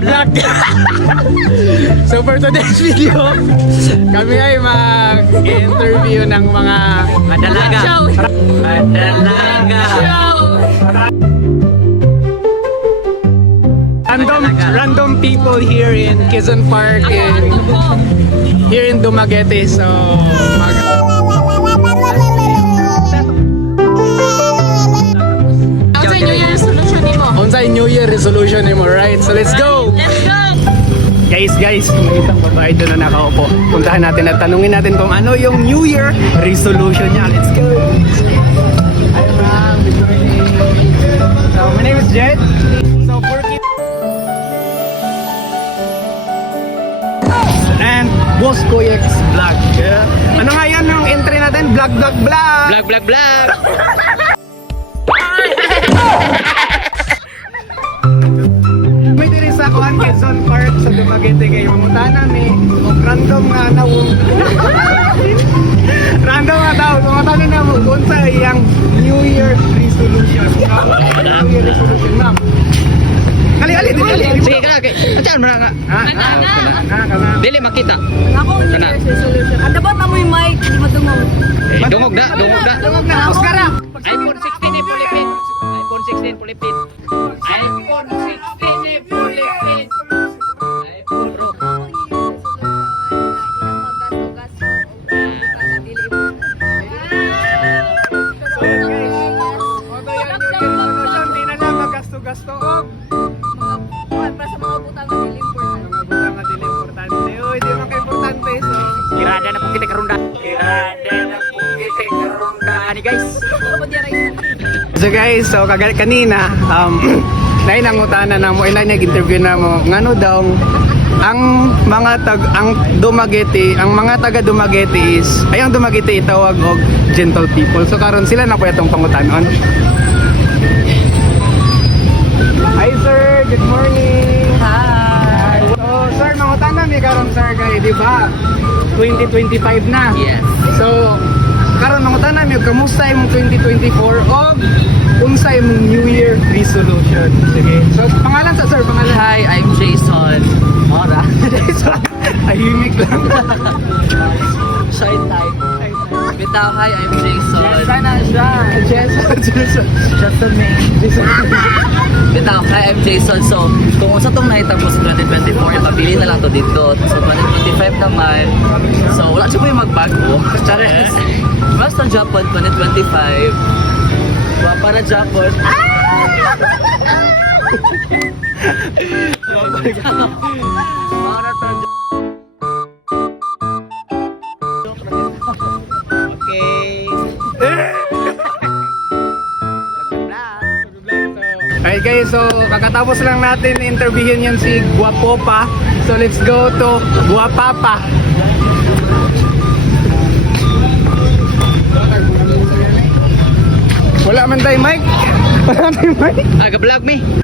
vlog. So for today's video, kami ay mag-interview ng mga Madalaga. random people here in Quezon Park and here in Dumaguete. So unsay New Year resolution nimo, right? So let's go. Guys, may isang babae doon na nakaupo. Puntahan natin at tanungin natin kung ano yung New Year resolution niya. Let's go. Hi ma'am, good morning. So my name is Jet. So for and Boss Koyex Vlog. Yeah. Ano nga yan yung entry natin? Vlog. May diri sa Kuan Quezon Park sa Dumaguete kayo. Mamunta namin. Random nga na random nga daw. Mamunta na mo kung sa iyang New Year resolution. New Year resolution, ma'am. Kali. Sige ka, saan mo na nga? Dili makita. Ako, New Year's resolution. At dapat na mo yung mic, hindi matungog. Dungog na. Dungog na. Oscar na. iPhone 16 ni Pulipin. iPhone 16 Pulipin. iPhone 16 ni Pulipin. iPhone Pro. Gasto og Para sa mga butang na dili important. mga butang nga dili importante. Oy, di man kay importante. So, Irada na po kita karunda. Ani guys. Ako di rin. so guys, so kanina nay nangutana na mo ilay nag-interview na mo ngano daw ang mga taga Dumaguete is ay ang Dumaguete itawag og gentle people. So karon sila na po itong pangutanon. Hi sir, good morning. Hi. So sir, mangutana mi karon sir kay di ba 2025 na. Yes. So karon mangutana mi kamusta imong 2024 og unsa imong New Year resolution? Sige. So pangalan sa sir, pangalan. Hi, I'm Jason Mora. Tahimik lang. Shy type. Bitaw, hi, I'm Jason. Jason. Just a me. Bitaw, hi, I'm Jason. So, kung sa itong nahitapos 2024, mabili na lang to dito. So, 2025 naman. So, wala siya po yung magbago. Charis. Basta Japan 2025. Para Japan. Okay guys, so kakatapos lang natin interviewin yan si Guapopa. So let's go to Guapapa. Wala man tayo mic? Wala tayo mic? Aga vlog me.